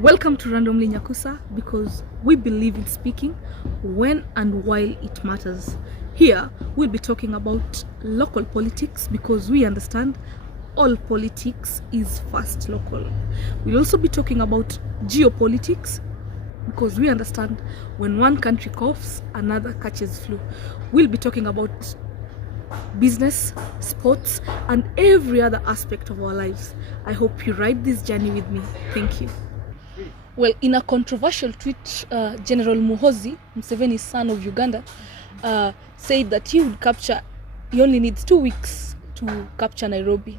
Welcome to Randomly Nyakusa, because we believe in speaking when and while it matters. Here, we'll be talking about local politics because we understand all politics is first local. We'll also be talking about geopolitics because we understand when one country coughs, another catches flu. We'll be talking about business, sports, and every other aspect of our lives. I hope you ride this journey with me. Thank you. Well, in a controversial tweet, General Muhoozi, Museveni's son of Uganda, said that he only needs 2 weeks to capture Nairobi.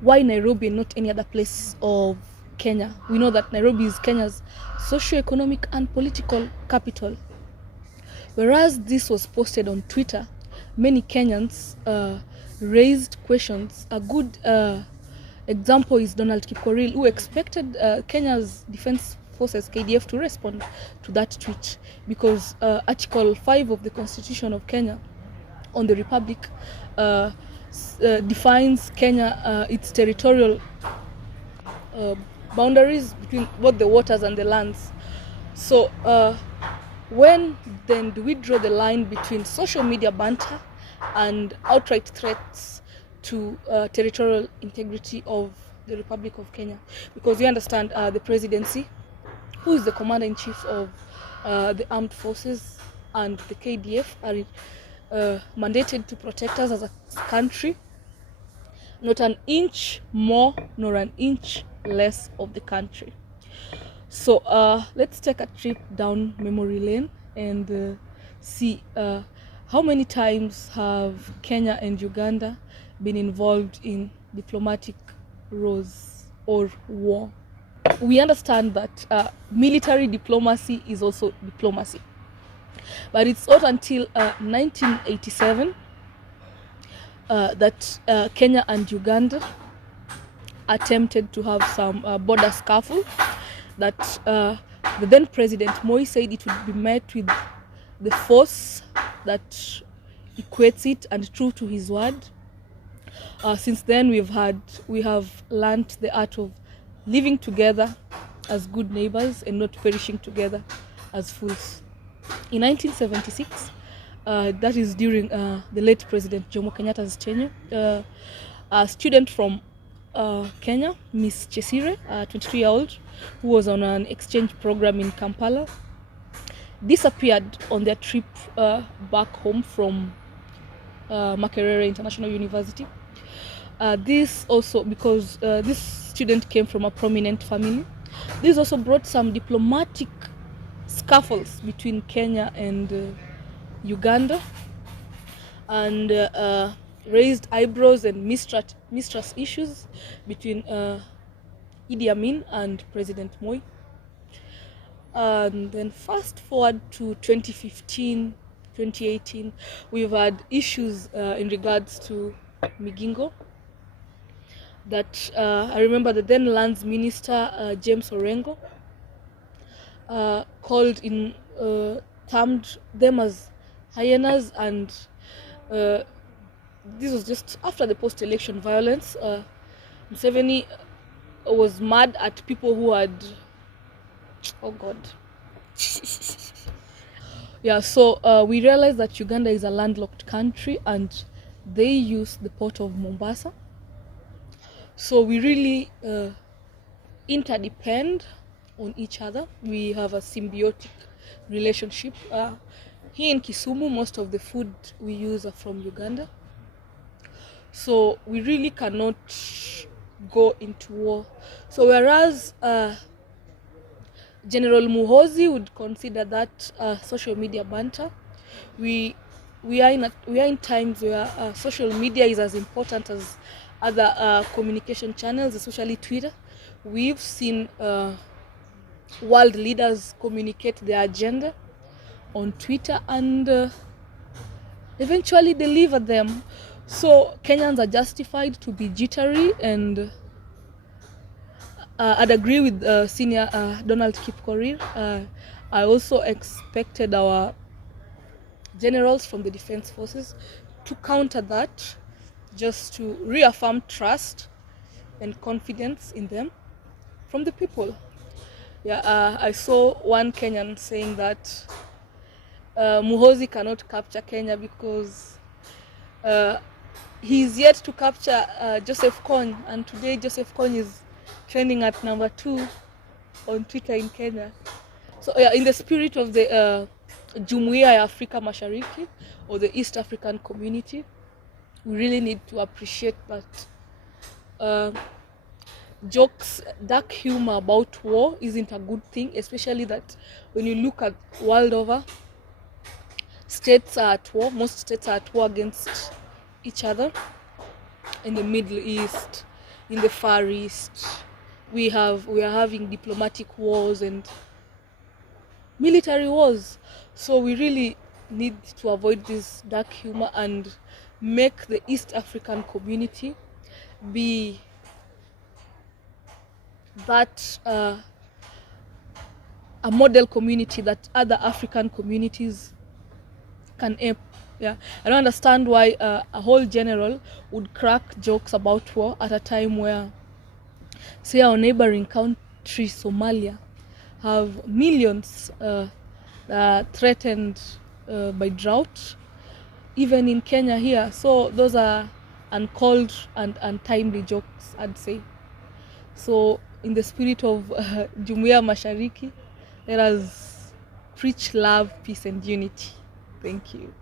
Why Nairobi and not any other place of Kenya? We know that Nairobi is Kenya's socio-economic and political capital. Whereas this was posted on Twitter, many Kenyans raised questions. A good example is Donald Kipkorir, who expected Kenya's Defence Forces KDF to respond to that tweet because Article 5 of the Constitution of Kenya on the Republic defines Kenya, its territorial boundaries between both the waters and the lands. So when then do we draw the line between social media banter and outright threats to territorial integrity of the Republic of Kenya? Because we understand the presidency, who is the commander-in-chief of the armed forces, and the KDF are mandated to protect us as a country, not an inch more nor an inch less of the country. So let's take a trip down memory lane and see how many times have Kenya and Uganda been involved in diplomatic rows or war. We understand that military diplomacy is also diplomacy, but it's not until 1987 that Kenya and Uganda attempted to have some border scuffle that the then President Moi said it would be met with the force that equates it, and true to his word. Since then, we have learned the art of living together as good neighbors and not perishing together as fools. In 1976, that is during the late President Jomo Kenyatta's tenure, a student from Kenya, Miss Chesire, a 23-year-old, who was on an exchange program in Kampala, disappeared on their trip back home from Makerere International University. This also, because this student came from a prominent family, this also brought some diplomatic scuffles between Kenya and Uganda, and raised eyebrows and mistrust issues between Idi Amin and President Moi. And then fast forward to 2015, 2018, we've had issues in regards to Migingo. That I remember the then Lands Minister James Orengo termed them as hyenas, and this was just after the post-election violence. Museveni was mad at people who had, oh God. Yeah, so we realized that Uganda is a landlocked country and they use the port of Mombasa. So we really interdepend on each other. We have a symbiotic relationship. Here in Kisumu, most of the food we use are from Uganda. So we really cannot go into war. So whereas General Muhoozi would consider that social media banter, we are in times where social media is as important as other communication channels, especially Twitter. We've seen world leaders communicate their agenda on Twitter and eventually deliver them. So Kenyans are justified to be jittery, and I'd agree with senior Donald Kipkorir. I also expected our generals from the Defence Forces to counter that, just to reaffirm trust and confidence in them from the people. I saw one Kenyan saying that Muhoozi cannot capture Kenya because he's yet to capture Joseph Kony, and today Joseph Kony is trending at number 2 on Twitter in Kenya. So in the spirit of the Jumuiya ya Afrika Mashariki, or the East African community, we really need to appreciate that jokes, dark humor about war isn't a good thing, especially that when you look at world over, states are at war. Most states are at war against each other. In the Middle East, in the Far East, we are having diplomatic wars and military wars. So we really need to avoid this dark humor and make the East African community be that a model community that other African communities can aim. I don't understand why a whole general would crack jokes about war at a time where, say, our neighboring country Somalia have millions threatened by drought, even in Kenya here. So those are uncalled and untimely jokes, I'd say. So in the spirit of Jumuiya Mashariki, let us preach love, peace and unity. Thank you.